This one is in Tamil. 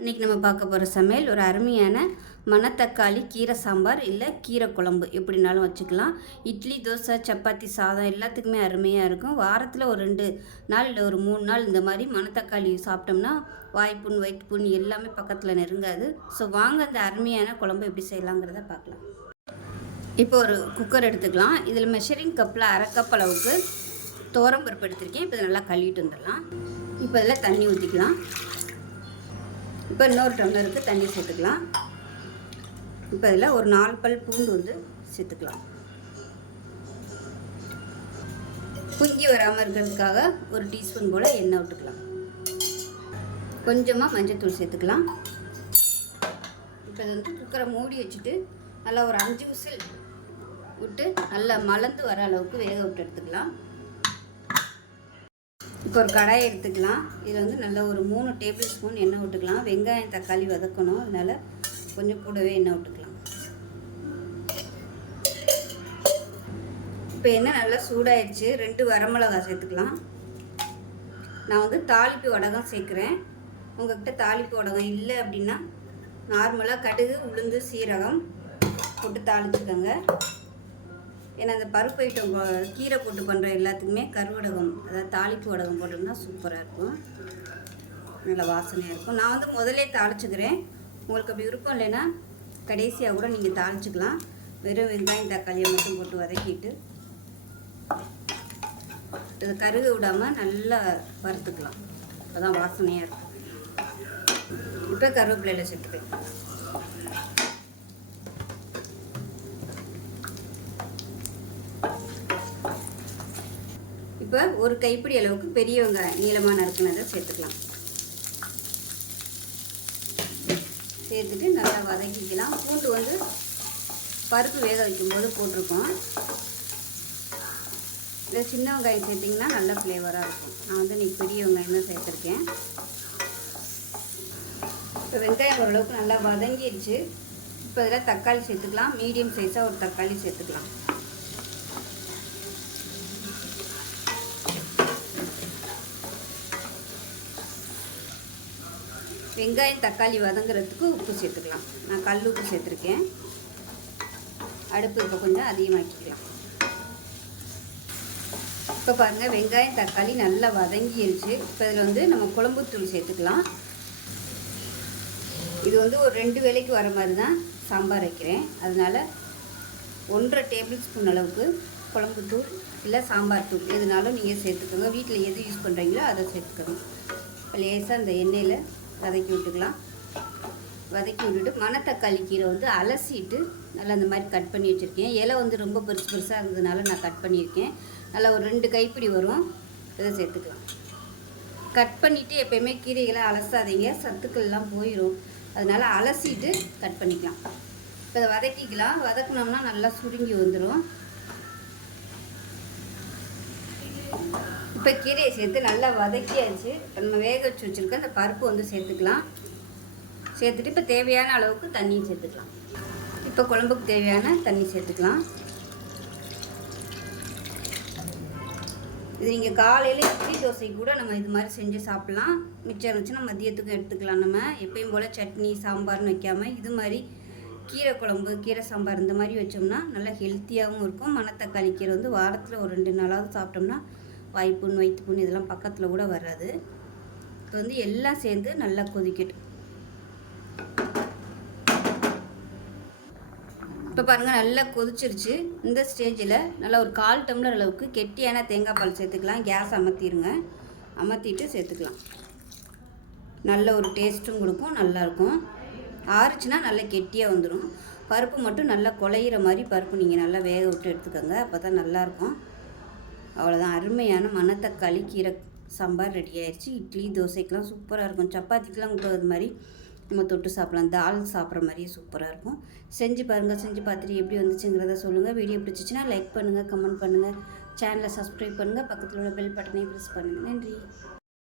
இன்றைக்கி நம்ம பார்க்க போகிற சமையல் ஒரு அருமையான மணத்தக்காளி கீரை சாம்பார் இல்லை கீரை குழம்பு. எப்படினாலும் வச்சுக்கலாம். இட்லி தோசை சப்பாத்தி சாதம் எல்லாத்துக்குமே அருமையாக இருக்கும். வாரத்தில் ஒரு ரெண்டு நாள் இல்லை ஒரு மூணு நாள் இந்த மாதிரி மணத்தக்காளி சாப்பிட்டோம்னா வாய்ப்புண் வயிற்றுப்புண் எல்லாமே பக்கத்தில் நெருங்காது. ஸோ வாங்க அந்த அருமையான குழம்பு எப்படி செய்யலாங்கிறத பார்க்கலாம். இப்போ ஒரு குக்கர் எடுத்துக்கலாம். இதில் மெஷரிங் கப்பில் அரை கப் அளவுக்கு துவரம் பருப்பு எடுத்திருக்கேன். இப்போ நல்லா கழுவிட்டு வந்துடலாம். இப்போ இதில் தண்ணி ஊற்றிக்கலாம் இப்போ இன்னொரு டம்ளருக்கு தண்ணி சேர்த்துக்கலாம். இப்போ இதில் ஒரு நாலு பல் பூண்டு வந்து சேர்த்துக்கலாம். குங்கி வராமல் இருக்கிறதுக்காக ஒரு டீஸ்பூன் போல் எண்ணெய் விட்டுக்கலாம். கொஞ்சமாக மஞ்சத்தூள் சேர்த்துக்கலாம். இப்போ இது வந்து குக்கரை மூடி வச்சுட்டு நல்லா ஒரு அஞ்சு விசில் விட்டு நல்லா மலர்ந்து வர அளவுக்கு வேக விட்டு எடுத்துக்கலாம். இப்போ ஒரு கடாயை எடுத்துக்கலாம். இதில் வந்து நல்ல ஒரு மூணு டேபிள் ஸ்பூன் எண்ணெய் விட்டுக்கலாம். வெங்காயம் தக்காளி வதக்கணும். அதனால் கொஞ்சம் கூடவே எண்ணெய் விட்டுக்கலாம். இப்போ எண்ணெய் நல்லா சூடாயிடுச்சு. ரெண்டு வரமிளகா சேர்த்துக்கலாம். நான் வந்து தாளிப்பு வடகம் சேர்க்குறேன். உங்கள்கிட்ட தாளிப்பு வடகம் இல்லை அப்படின்னா நார்மலாக கடுகு உளுந்து சீரகம் போட்டு தாளிச்சுக்கோங்க. ஏன்னா அந்த பருப்பு ஐட்டம் கீரை போட்டு பண்ணுற எல்லாத்துக்குமே கருவடகம் அதாவது தாளிப்பு வடகம் போட்டோம்னா சூப்பராக இருக்கும். நல்ல வாசனையாக இருக்கும். நான் வந்து முதலே தாளிச்சுக்கிறேன். உங்களுக்கு அப்படி விருப்பம் இல்லைன்னா கடைசியாக கூட நீங்கள் தாளிச்சுக்கலாம். வெறும் வெங்காயம் தக்காளியை மட்டும் போட்டு வதக்கிட்டு இது கருக விடாமல் நல்லா வறுத்துக்கலாம். அப்போ தான் வாசனையாக இருக்கும். இப்போ கருவேப்பிலையில் சேர்த்துப்பேன். இப்போ ஒரு கைப்பிடி அளவுக்கு பெரிய வெங்காயம் நீளமாக நறுக்குனதை சேர்த்துக்கலாம். சேர்த்துட்டு நல்லா வதக்கிக்கலாம். பூண்டு வந்து பருப்பு வேக வைக்கும்போது போட்டிருக்கோம். இல்லை சின்ன வெங்காயம் சேர்த்திங்கன்னா நல்ல ஃப்ளேவராக இருக்கும். நான் வந்து இன்றைக்கி பெரிய வெங்காயம் தான் சேர்த்துருக்கேன். இப்போ வெங்காயம் ஓரளவுக்கு நல்லா வதங்கிடுச்சு. இப்போ இதில் தக்காளி சேர்த்துக்கலாம். மீடியம் சைஸாக ஒரு தக்காளி சேர்த்துக்கலாம். வெங்காயம் தக்காளி வதங்குறதுக்கு உப்பு சேர்த்துக்கலாம். நான் கல் உப்பு சேர்த்துருக்கேன். அடுப்பு இப்போ கொஞ்சம் அதிகமாக்கிக்கலாம். இப்போ பாருங்கள் வெங்காயம் தக்காளி நல்லா வதங்கிடுச்சு இப்போ இதில் வந்து நம்ம குழம்புத்தூள் சேர்த்துக்கலாம். இது வந்து ஒரு ரெண்டு வேலைக்கு வர மாதிரி தான் சாம்பார் வைக்கிறேன். அதனால் ஒன்றரை டேபிள் ஸ்பூன் அளவுக்கு குழம்புத்தூள் இல்லை சாம்பார் தூள் எதுனாலும் நீங்கள் சேர்த்துக்கோங்க. வீட்டில் எது யூஸ் பண்ணுறீங்களோ அதை சேர்த்துக்கணும் லேசாக அந்த எண்ணெயில் வதக்கி விட்டுக்கலாம். வதக்கி விட்டுட்டு மணத்தக்காளி கீரை வந்து அலசிட்டு நல்லா அந்த மாதிரி கட் பண்ணி வச்சுருக்கேன். இலை வந்து ரொம்ப பெருசு பெருசாக இருந்ததுனால நான் கட் பண்ணியிருக்கேன். நல்லா ஒரு ரெண்டு கைப்பிடி வரும். இதை சேர்த்துக்கலாம். கட் பண்ணிவிட்டு எப்போயுமே கீரைகளை அலசாதீங்க. சத்துக்கள்லாம் போயிடும் அதனால் அலசிட்டு கட் பண்ணிக்கலாம். இப்போ இதை வதக்கிக்கலாம். வதக்கினோம்னா நல்லா சுருங்கி வந்துடும் இப்போ கீரையை சேர்த்து நல்லா வதக்கியாச்சு. இப்போ நம்ம வேக வச்சு வச்சுருக்க அந்த பருப்பு வந்து சேர்த்துக்கலாம். சேர்த்துட்டு இப்போ தேவையான அளவுக்கு தண்ணியும் சேர்த்துக்கலாம். இப்போ குழம்புக்கு தேவையான தண்ணி சேர்த்துக்கலாம். இது நீங்கள் காலையில் இட்லி தோசை கூட நம்ம இது மாதிரி செஞ்சு சாப்பிட்லாம். மிச்சம் இருந்துச்சுன்னா மதியத்துக்கும் எடுத்துக்கலாம். நம்ம எப்பயும் போல் சட்னி சாம்பார்னு வைக்காமல் இது மாதிரி கீரை குழம்பு கீரை சாம்பார் இந்த மாதிரி வச்சோம்னா நல்லா ஹெல்த்தியாகவும் இருக்கும். மணத்தக்காளி கீரை வந்து வாரத்தில் ஒரு ரெண்டு நாளாவது சாப்பிட்டோம்னா வாய்ப்புண் வயிற்றுப்புண் இதெல்லாம் பக்கத்தில் கூட வராது. இப்போ வந்து எல்லாம் சேர்ந்து நல்லா கொதிக்கட்டும். இப்போ பாருங்கள் நல்லா கொதிச்சிருச்சு. இந்த ஸ்டேஜில் நல்லா ஒரு கால் டம்ளர் அளவுக்கு கெட்டியான தேங்காய் பால் சேர்த்துக்கலாம். கேஸ் அமர்த்திடுங்க அமர்த்திட்டு சேர்த்துக்கலாம். நல்ல ஒரு டேஸ்ட்டும் கொடுக்கும் நல்லாயிருக்கும் ஆறுச்சுன்னா நல்லா கெட்டியாக வந்துடும் பருப்பு மட்டும் நல்லா குழையிற மாதிரி பருப்பு நீங்கள் நல்லா வேக விட்டு எடுத்துக்கோங்க. அப்போ தான் நல்லாயிருக்கும் அவ்வளோதான் அருமையான மணத்தக்காளி கீரை சாம்பார் ரெடி ஆயிடுச்சு இட்லி தோசைக்கெலாம் சூப்பராக இருக்கும். சப்பாத்திக்கெலாம் கூட அது மாதிரி நம்ம தொட்டு சாப்பிட்லாம். தால் சாப்பிட்ற மாதிரியே சூப்பராக இருக்கும். செஞ்சு பாருங்கள் செஞ்சு பார்த்துட்டு எப்படி வந்துச்சுங்கிறத சொல்லுங்கள் வீடியோ பிடிச்சிச்சின்னா லைக் பண்ணுங்கள் கமெண்ட் பண்ணுங்கள் சேனலை சப்ஸ்கிரைப் பண்ணுங்கள் பக்கத்தில் உள்ள பெல் பட்டனையும் ப்ரெஸ் பண்ணுங்கள் நன்றி.